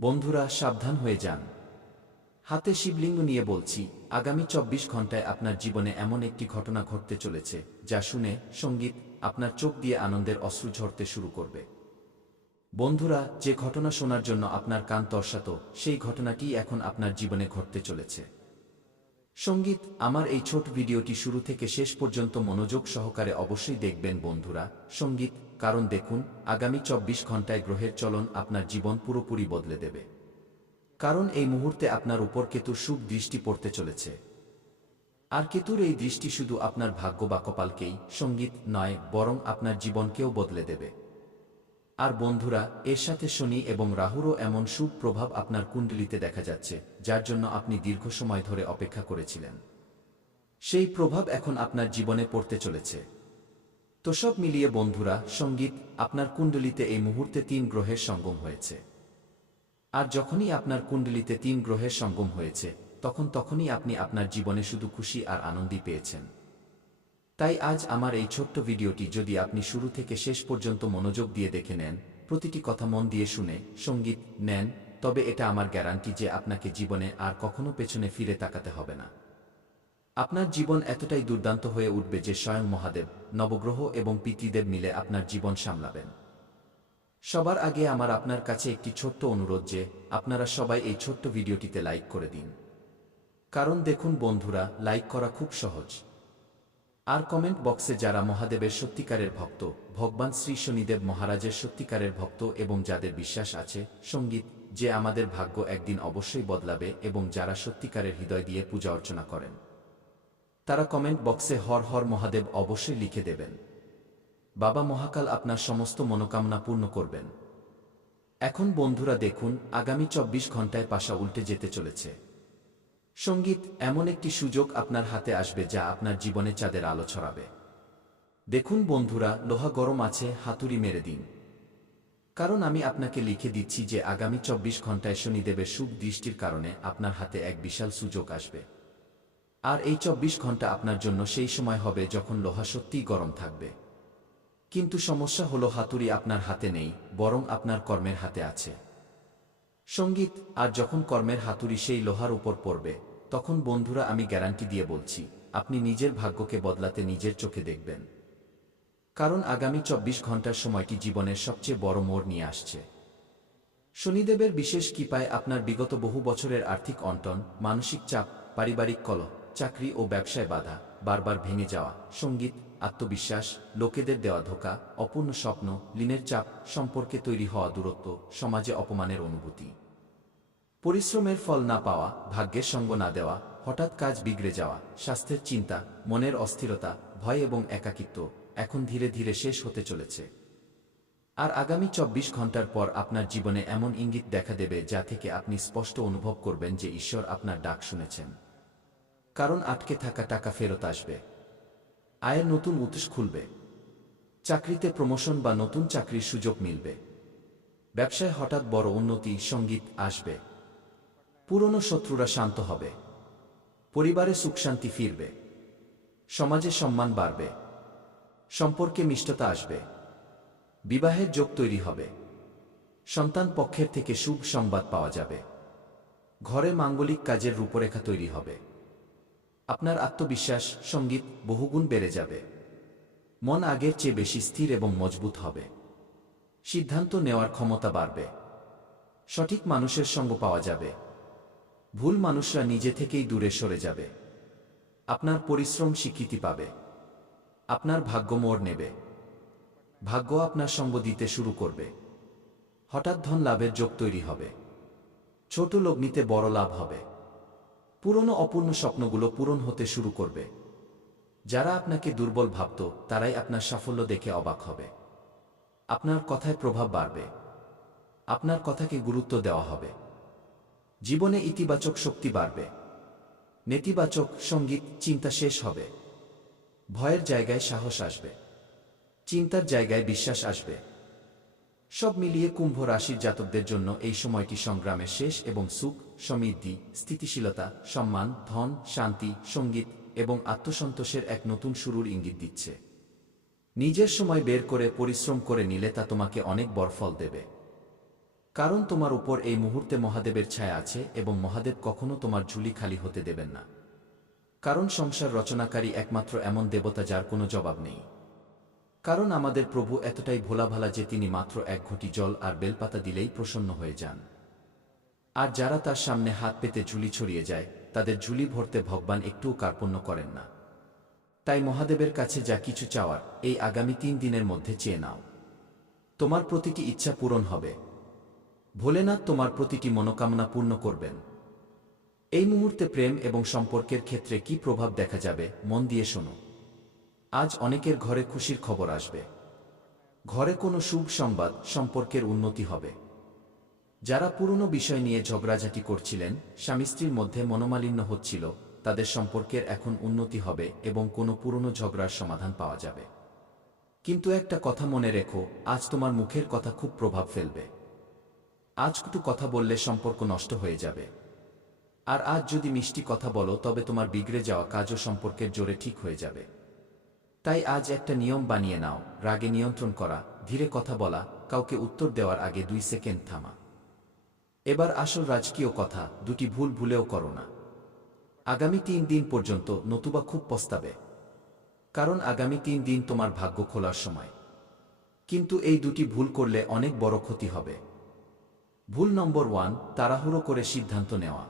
বন্ধুরা সাবধান হয়ে যান। হাতে শিবলিঙ্গ নিয়ে বলছি, আগামী ২৪ ঘন্টায় আপনার জীবনে এমন একটি ঘটনা ঘটতে চলেছে যা শুনে সঙ্গীত আপনার চোখ দিয়ে আনন্দের অশ্রু ঝরতে শুরু করবে। বন্ধুরা, যে ঘটনা শোনার জন্য আপনার কান তর্সাত, সেই ঘটনাটি এখন আপনার জীবনে ঘটতে চলেছে। সঙ্গীত আমার এই ছোট ভিডিওটি শুরু থেকে শেষ পর্যন্ত মনোযোগ সহকারে অবশ্যই দেখবেন বন্ধুরা। সঙ্গীত, কারণ দেখুন, আগামী ২৪ ঘন্টায় গ্রহের চলন আপনার জীবন পুরোপুরি বদলে দেবে। কারণ এই মুহূর্তে আপনার উপর কেতুর শুভ দৃষ্টি পড়তে চলেছে। আর কেতুর এই দৃষ্টি শুধু আপনার ভাগ্য বা কপালকেই সঙ্গীত নয়, বরং আপনার জীবনকেও বদলে দেবে। আর বন্ধুরা, এর সাথে শনি এবং রাহুরও এমন শুভ প্রভাব আপনার কুণ্ডলিতে দেখা যাচ্ছে, যার জন্য আপনি দীর্ঘ সময় ধরে অপেক্ষা করেছিলেন। সেই প্রভাব এখন আপনার জীবনে পড়তে চলেছে। তো সব মিলিয়ে বন্ধুরা, সঙ্গীত আপনার কুণ্ডলিতে এই মুহূর্তে ৩ গ্রহের সঙ্গম হয়েছে। আর যখনই আপনার কুণ্ডলিতে ৩ গ্রহের সঙ্গম হয়েছে, তখনই আপনি আপনার জীবনে শুধু খুশি আর আনন্দই পেয়েছেন। তাই আজ আমার এই ছোট্ট ভিডিওটি যদি আপনি শুরু থেকে শেষ পর্যন্ত মনোযোগ দিয়ে দেখে নেন, প্রতিটি কথা মন দিয়ে শুনে সঙ্গীত নেন, তবে এটা আমার গ্যারান্টি যে আপনাকে জীবনে আর কখনো পেছনে ফিরে তাকাতে হবে না। আপনার জীবন এতটাই দুর্দান্ত হয়ে উঠবে যে স্বয়ং মহাদেব, নবগ্রহ এবং পিতৃদেব মিলে আপনার জীবন সামলাবেন। সবার আগে আমার আপনার কাছে একটি ছোট্ট অনুরোধ যে আপনারা সবাই এই ছোট্ট ভিডিওটিতে লাইক করে দিন। কারণ দেখুন বন্ধুরা, লাইক করা খুব সহজ। আর কমেন্ট বক্সে যারা মহাদেবের সত্যিকারের ভক্ত, ভগবান শ্রী শনিদেব মহারাজের সত্যিকারের ভক্ত এবং যাদের বিশ্বাস আছে সঙ্গীত যে আমাদের ভাগ্য একদিন অবশ্যই বদলাবে, এবং যারা সত্যিকারের হৃদয় দিয়ে পূজা অর্চনা করেন, তারা কমেন্ট বক্সে হর হর মহাদেব অবশ্যই লিখে দেবেন। বাবা মহাকাল আপনার সমস্ত মনোকামনা পূর্ণ করবেন। এখন বন্ধুরা দেখুন, আগামী ২৪ ঘন্টায় পাশা উল্টে যেতে চলেছে। সঙ্গীত এমন একটি সুযোগ আপনার হাতে আসবে যা আপনার জীবনে চাঁদের আলো ছড়াবে। দেখুন বন্ধুরা, লোহা গরম আছে, হাতুড়ি মেরে দিন। কারণ আমি আপনাকে লিখে দিচ্ছি যে আগামী ২৪ ঘন্টায় শনিদেবের শুভ দৃষ্টির কারণে আপনার হাতে এক বিশাল সুযোগ আসবে। আর এই ২৪ ঘন্টা আপনার জন্য সেই সময় হবে যখন লোহা সত্যিই গরম থাকবে। কিন্তু সমস্যা হলো, হাতুড়ি আপনার হাতে নেই, বরং আপনার কর্মের হাতে আছে। সঙ্গীত আর যখন কর্মের হাতুড়ি সেই লোহার উপর পড়বে, তখন বন্ধুরা আমি গ্যারান্টি দিয়ে বলছি, আপনি নিজের ভাগ্যকে বদলাতে নিজের চোখে দেখবেন। কারণ আগামী ২৪ ঘন্টার সময়টি জীবনের সবচেয়ে বড় মোড় নিয়ে আসছে। শনিদেবের বিশেষ কৃপায় আপনার বিগত বহু বছরের আর্থিক অনটন, মানসিক চাপ, পারিবারিক কলহ, চাকরি ও ব্যবসায় বাধা বারবার ভেঙে যাওয়া, সঙ্গীত আত্মবিশ্বাস, লোকেদের দেওয়া ধোঁকা, অপূর্ণ স্বপ্ন, ঋণের চাপ, সম্পর্কে তৈরি হওয়া দূরত্ব, সমাজে অপমানের অনুভূতি, পরিশ্রমের ফল না পাওয়া, ভাগ্যের সঙ্গ না দেওয়া, হঠাৎ কাজ বিগড়ে যাওয়া, স্বাস্থ্যের চিন্তা, মনের অস্থিরতা, ভয় এবং একাকিত্ব এখন ধীরে ধীরে শেষ হতে চলেছে। আর আগামী ২৪ ঘন্টার পর আপনার জীবনে এমন ইঙ্গিত দেখা দেবে যা থেকে আপনি স্পষ্ট অনুভব করবেন যে ঈশ্বর আপনার ডাক শুনেছেন। কারণ আটকে থাকা টাকা ফেরত আসবে, আয়ের নতুন উৎস খুলবে, চাকরিতে প্রমোশন বা নতুন চাকরির সুযোগ মিলবে, ব্যবসায় হঠাৎ বড় উন্নতি সঙ্গীত আসবে, পুরনো শত্রুরা শান্ত হবে, পরিবারে সুখশান্তি ফিরবে, সমাজে সম্মান বাড়বে, সম্পর্কে মিষ্টতা আসবে, বিবাহের যোগ তৈরি হবে, সন্তান পক্ষের থেকে শুভ সংবাদ পাওয়া যাবে, ঘরে মাঙ্গলিক কাজের রূপরেখা তৈরি হবে, আপনার আত্মবিশ্বাস সঙ্গীত বহুগুণ বেড়ে যাবে, মন আগের চেয়ে বেশি স্থির এবং মজবুত হবে, সিদ্ধান্ত নেওয়ার ক্ষমতা বাড়বে, সঠিক মানুষের সঙ্গ পাওয়া যাবে, ভুল মানুষরা নিজে থেকেই দূরে সরে যাবে, আপনার পরিশ্রম স্বীকৃতি পাবে, আপনার ভাগ্য মোড় নেবে, ভাগ্য আপনার সঙ্গ দিতে শুরু করবে, হঠাৎ ধন লাভের যোগ তৈরি হবে, ছোট লগ্নিতে বড় লাভ হবে, পুরনো অপূর্ণ স্বপ্নগুলো পূরণ হতে শুরু করবে, যারা আপনাকে দুর্বল ভাবত তারাই আপনার সাফল্য দেখে অবাক হবে, আপনার কথায় প্রভাব বাড়বে, আপনার কথাকে গুরুত্ব দেওয়া হবে, জীবনে ইতিবাচক শক্তি বাড়বে, নেতিবাচক সঙ্গীত চিন্তা শেষ হবে, ভয়ের জায়গায় সাহস আসবে, চিন্তার জায়গায় বিশ্বাস আসবে। সব মিলিয়ে কুম্ভ রাশির জাতকদের জন্য এই সময়টি সংগ্রামের শেষ এবং সুখ, সমৃদ্ধি, স্থিতিশীলতা, সম্মান, ধন, শান্তি, সঙ্গীত এবং আত্মসন্তোষের এক নতুন শুরুর ইঙ্গিত দিচ্ছে। নিজের সময় বের করে পরিশ্রম করে নিলে তা তোমাকে অনেক বড় ফল দেবে। কারণ তোমার উপর এই মুহূর্তে মহাদেবের ছায়া আছে এবং মহাদেব কখনো তোমার ঝুলি খালি হতে দেবেন না। কারণ সংসার রচনাকারী একমাত্র এমন দেবতা যার কোনো জবাব নেই। কারণ আমাদের প্রভু এতটাই ভোলাভালা যে তিনি মাত্র এক ঘটি জল আর বেলপাতা দিলেই প্রসন্ন হয়ে যান। আর যারা তার সামনে হাত পেতে ঝুলি ছড়িয়ে যায় তাদের ঝুলি ভরতে ভগবান একটুও কার্পণ্য করেন না। তাই মহাদেবের কাছে যা কিছু চাওয়ার এই আগামী 3 দিনের মধ্যে চেয়ে নাও। তোমার প্রতিটি ইচ্ছা পূরণ হবে। ভোলেনাথ তোমার প্রতিটি মনোকামনা পূর্ণ করবেন। এই মুহূর্তে প্রেম এবং সম্পর্কের ক্ষেত্রে কি প্রভাব দেখা যাবে মন দিয়ে শোনো। আজ অনেকের ঘরে খুশির খবর আসবে। ঘরে কোনো শুভ সংবাদ, সম্পর্কের উন্নতি হবে। যারা পুরনো বিষয় নিয়ে ঝগড়াঝাটি করছিলেন, স্বামী স্ত্রীর মধ্যে মনোমালিন্য হচ্ছিল, তাদের সম্পর্কের এখন উন্নতি হবে এবং কোনো পুরনো ঝগড়ার সমাধান পাওয়া যাবে। কিন্তু একটা কথা মনে রেখো, আজ তোমার মুখের কথা খুব প্রভাব ফেলবে। আজ একটু কথা বললে সম্পর্ক নষ্ট হয়ে যাবে। আর আজ যদি মিষ্টি কথা বলো তবে তোমার বিগড়ে যাওয়া কাজও সম্পর্কের জোরে ঠিক হয়ে যাবে। তাই আজ একটা নিয়ম বানিয়ে নাও, রাগে নিয়ন্ত্রণ করা, ধীরে কথা বলা, কাউকে উত্তর দেওয়ার আগে 2 সেকেন্ড থামা। এবার আসল রাজকীয় কথা, দুটি ভুল ভুলেও করো না আগামী 3 দিন পর্যন্ত, নতুবা খুব পস্তাবে। কারণ আগামী 3 দিন তোমার ভাগ্য খোলার সময়। কিন্তু এই দুটি ভুল করলে অনেক বড় ক্ষতি হবে। ভুল নম্বর 1, তাড়াহুড়ো করে সিদ্ধান্ত নেওয়া।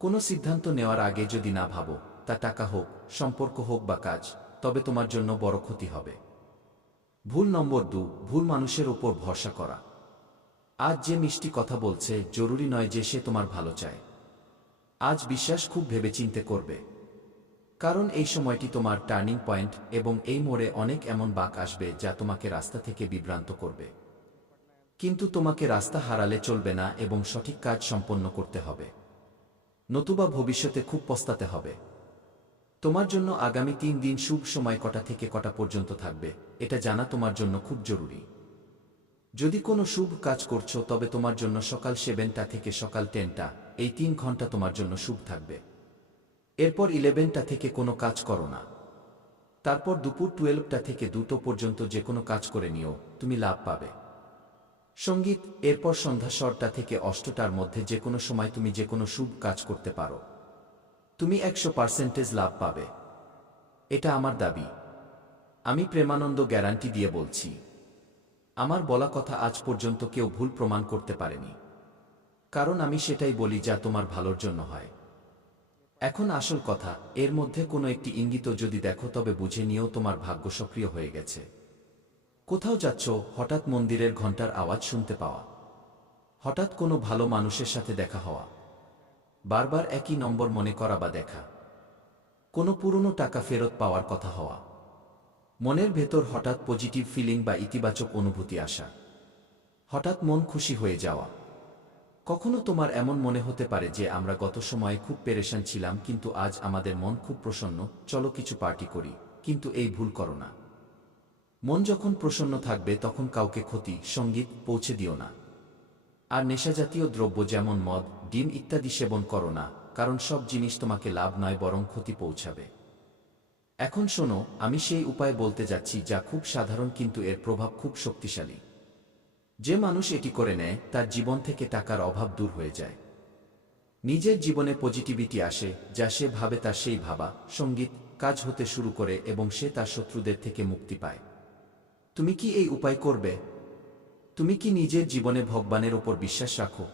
কোনো সিদ্ধান্ত নেওয়ার আগে যদি না ভাবো, তা টাকা হোক, সম্পর্ক হোক বা কাজ, তবে তোমার জন্য বড় ক্ষতি হবে। ভুল নম্বর 2, ভুল মানুষের ওপর ভরসা করা। আজ যে মিষ্টি কথা বলছে জরুরি নয় যে সে তোমার ভালো চায়। আজ বিশ্বাস খুব ভেবেচিন্তে করবে। কারণ এই সময়টি তোমার টার্নিং পয়েন্ট এবং এই মোড়ে অনেক এমন বাঁক আসবে যা তোমাকে রাস্তা থেকে বিভ্রান্ত করবে। কিন্তু তোমাকে রাস্তা হারালে চলবে না এবং সঠিক কাজ সম্পন্ন করতে হবে। নতুবা ভবিষ্যতে খুব পস্তাতে হবে। তোমার জন্য আগামী 3 দিন শুভ সময় কটা থেকে কটা পর্যন্ত থাকবে, এটা জানা তোমার জন্য খুব জরুরি। যদি কোনো শুভ কাজ করছো তবে তোমার জন্য সকাল 7টা থেকে সকাল 10টা, এই 3 ঘন্টা তোমার জন্য শুভ থাকবে। এরপর 11টা থেকে কোনো কাজ করো না। তারপর দুপুর 12টা থেকে 2টো পর্যন্ত যে কোনো কাজ করে নিও, তুমি লাভ পাবে। সঙ্গীত, এরপর সন্ধ্যা 6টা থেকে 8টার মধ্যে যে কোনো সময় তুমি যে কোনো শুভ কাজ করতে পারো। তুমি 100% লাভ পাবে। এটা আমার দাবি। আমি প্রেমানন্দ গ্যারান্টি দিয়ে বলছি। আমার বলা কথা আজ পর্যন্ত কেউ ভুল প্রমাণ করতে পারেনি। কারণ আমি সেটাই বলি যা তোমার ভালোর জন্য হয়। এখন আসল কথা, এর মধ্যে কোনো একটি ইঙ্গিত যদি দেখো তবে বুঝে নিও তোমার ভাগ্য সক্রিয় হয়ে গেছে। কোথাও যাচ্ছ, হঠাৎ মন্দিরের ঘণ্টার আওয়াজ শুনতে পাওয়া, হঠাৎ কোনো ভালো মানুষের সাথে দেখা হওয়া, বারবার একই নম্বর মনে করা বা দেখা, কোনো পুরনো টাকা ফেরত পাওয়ার কথা হওয়া, মনের ভেতর হঠাৎ পজিটিভ ফিলিং বা ইতিবাচক অনুভূতি আসা, হঠাৎ মন খুশি হয়ে যাওয়া। কখনো তোমার এমন মনে হতে পারে যে আমরা গত সময়ে খুব পেরেশান ছিলাম কিন্তু আজ আমাদের মন খুব প্রসন্ন, চলো কিছু পার্টি করি। কিন্তু এই ভুল করো না। মন যখন প্রসন্ন থাকবে তখন কাউকে ক্ষতি, সঙ্গীত পৌঁছে দিও না। আর নেশাজাতীয় দ্রব্য যেমন মদ, ডিম ইত্যাদি সেবন করো না, কারণ সব জিনিস তোমাকে লাভ নয় বরং ক্ষতি পৌঁছাবে। এখন শোনো, আমি সেই উপায় বলতে যাচ্ছি যা খুব সাধারণ কিন্তু এর প্রভাব খুব শক্তিশালী। যে মানুষ এটি করে নেয় তার জীবন থেকে টাকার অভাব দূর হয়ে যায়। নিজের জীবনে পজিটিভিটি আসে, যা সে ভাবে তার সেই ভাবা, সঙ্গীত, কাজ হতে শুরু করে এবং সে তার শত্রুদের থেকে মুক্তি পায়। তুমি কি এই উপায় করবে? তুমি কি নিজের জীবনে ভগবানের ওপর বিশ্বাস রাখো?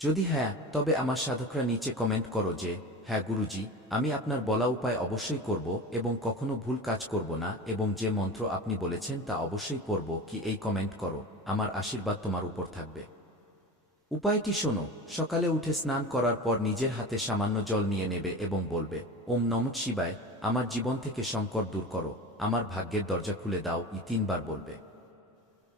যদি হ্যাঁ, তবে আমার সাধকরা নিচে কমেন্ট করো যে হ্যাঁ গুরুজি, আমি আপনার বলা উপায় অবশ্যই করব এবং কখনো ভুল কাজ করব না এবং যে মন্ত্র আপনি বলেছেন তা অবশ্যই পড়ব। কি এই কমেন্ট করো, আমার আশীর্বাদ তোমার উপর থাকবে। উপায়টি শোনো, সকালে উঠে স্নান করার পর নিজের হাতে সামান্য জল নিয়ে নেবে এবং বলবে, ওম নমঃ শিবায়, আমার জীবন থেকে সংকট দূর করো, আমার ভাগ্যের দরজা খুলে দাও। 3 বার বলবে।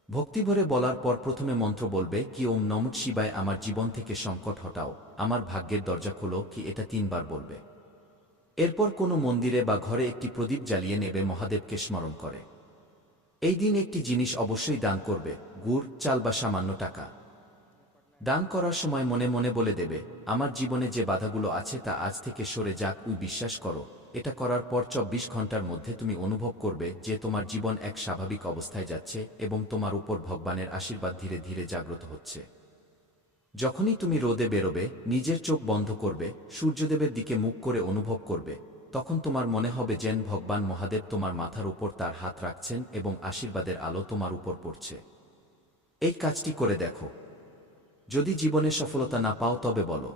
ভক্তিভরে বলার পর প্রথমে মন্ত্র বলবে কি ওম নমঃ শিবায়, আমার জীবন থেকে সংকট হটাও, আমার ভাগ্যের দরজা খোলো। কি এটা 3 বার বলবে। এরপর কোনো মন্দিরে বা ঘরে একটি প্রদীপ জ্বালিয়ে নেবে, মহাদেবকে স্মরণ করে। এই দিন একটি জিনিস অবশ্যই দান করবে, গুড়, চাল বা সামান্য টাকা। দান করার সময় মনে মনে বলে দেবে, আমার জীবনে যে বাধাগুলো আছে তা আজ থেকে সরে যাক। বিশ্বাস করো, এটা করার পর ২৪ ঘন্টার মধ্যে তুমি অনুভব করবে যে তোমার জীবন এক স্বাভাবিক অবস্থায় যাচ্ছে এবং তোমার উপর ভগবানের আশীর্বাদ ধীরে ধীরে জাগ্রত হচ্ছে। যখনই তুমি রোদে বেরোবে, নিজের চোখ বন্ধ করবে, সূর্যদেবের দিকে মুখ করে অনুভব করবে, তখন তোমার মনে হবে যেন ভগবান মহাদেব তোমার মাথার উপর তার হাত রাখছেন এবং আশীর্বাদের আলো তোমার উপর পড়ছে। এই কাজটি করে দেখো। যদি জীবনে সফলতা না পাও তবে বলো,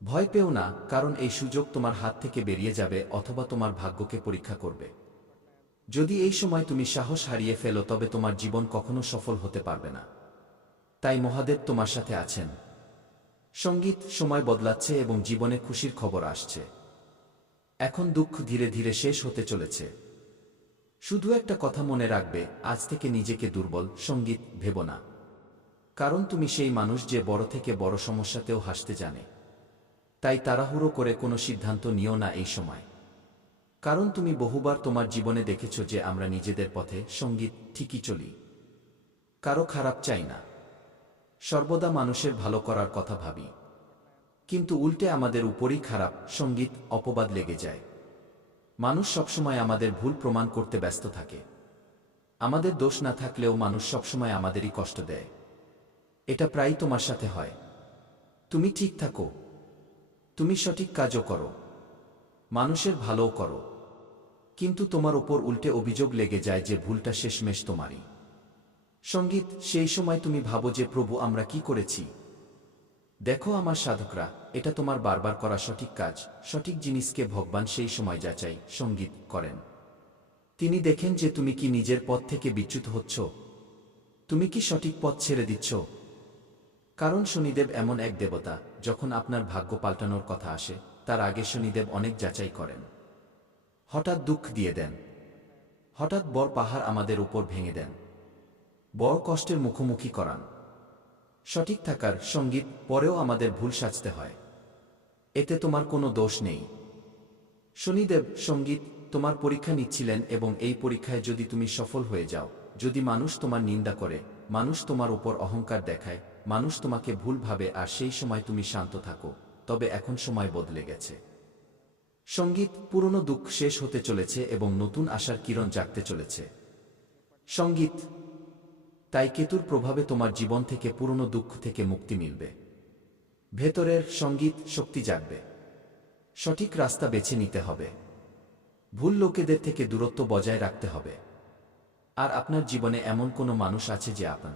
ভয় পেও না, কারণ এই সুযোগ তোমার হাত থেকে বেরিয়ে যাবে অথবা তোমার ভাগ্যকে পরীক্ষা করবে। যদি এই সময় তুমি সাহস হারিয়ে ফেলো তবে তোমার জীবন কখনো সফল হতে পারবে না। তাই মহাদেব তোমার সাথে আছেন। সঙ্গীত, সময় বদলাচ্ছে এবং জীবনে খুশির খবর আসছে। এখন দুঃখ ধীরে ধীরে শেষ হতে চলেছে। শুধু একটা কথা মনে রাখবে, আজ থেকে নিজেকে দুর্বল সঙ্গীত ভেবো না। কারণ তুমি সেই মানুষ যে বড় থেকে বড় সমস্যাতেও হাসতে জানে। তাই তাড়াহুড়ো করে কোনো সিদ্ধান্ত নিও না এই সময়। কারণ তুমি বহুবার তোমার জীবনে দেখেছ যে আমরা নিজেদের পথে সঙ্গীত ঠিকই চলি। কারো খারাপ চাই না, সর্বদা মানুষের ভালো করার কথা ভাবি। কিন্তু উল্টে আমাদের উপরই খারাপ সঙ্গীত অপবাদ লেগে যায়। মানুষ সবসময় আমাদের ভুল প্রমাণ করতে ব্যস্ত থাকে। আমাদের দোষ না থাকলেও মানুষ সবসময় আমাদেরই কষ্ট দেয়। এটা প্রায়ই তোমার সাথে হয়। তুমি ঠিক থাকো, তুমি সঠিক কাজও করো, মানুষের ভালোও করো, কিন্তু তোমার ওপর উল্টে অভিযোগ লেগে যায় যে ভুলটা শেষমেশ তোমারই। সঙ্গীত, সেই সময় তুমি ভাবো যে প্রভু আমরা কি করেছি? দেখো আমার সাধকরা, এটা তোমার বারবার করা সঠিক কাজ। সঠিক জিনিসকে ভগবান সেই সময় যাচাই সঙ্গীত করেন। তিনি দেখেন যে তুমি কি নিজের পথ থেকে বিচ্যুত হচ্ছ, তুমি কি সঠিক পথ ছেড়ে দিচ্ছ। কারণ শনিদেব এমন এক দেবতা, যখন আপনার ভাগ্য পাল্টানোর কথা আসে তার আগে শনিদেব অনেক যাচাই করেন। হঠাৎ দুঃখ দিয়ে দেন, হঠাৎ বড় পাহাড় আমাদের উপর ভেঙে দেন, বড় কষ্টের মুখোমুখি করান। সঠিক থাকার সঙ্গীত পরেও আমাদের ভুল সাজতে হয়। এতে তোমার কোনো দোষ নেই। শনিদেব সঙ্গীত তোমার পরীক্ষা নিচ্ছিলেন এবং এই পরীক্ষায় যদি তুমি সফল হয়ে যাও, যদি মানুষ তোমার নিন্দা করে, মানুষ তোমার উপর অহংকার দেখায়, মানুষ তোমাকে ভুল ভাবে আর সেই সময় তুমি শান্ত থাকো, তবে এখন সময় বদলে গেছে। সঙ্গীত, পুরনো দুঃখ শেষ হতে চলেছে এবং নতুন আশার কিরণ জাগতে চলেছে। সঙ্গীত, তাই কেতুর প্রভাবে তোমার জীবন থেকে পুরনো দুঃখ থেকে মুক্তি মিলবে। ভেতরের সঙ্গীত শক্তি জাগবে। সঠিক রাস্তা বেছে নিতে হবে। ভুল লোকেদের থেকে দূরত্ব বজায় রাখতে হবে। আর আপনার জীবনে এমন কোনো মানুষ আছে যে আপন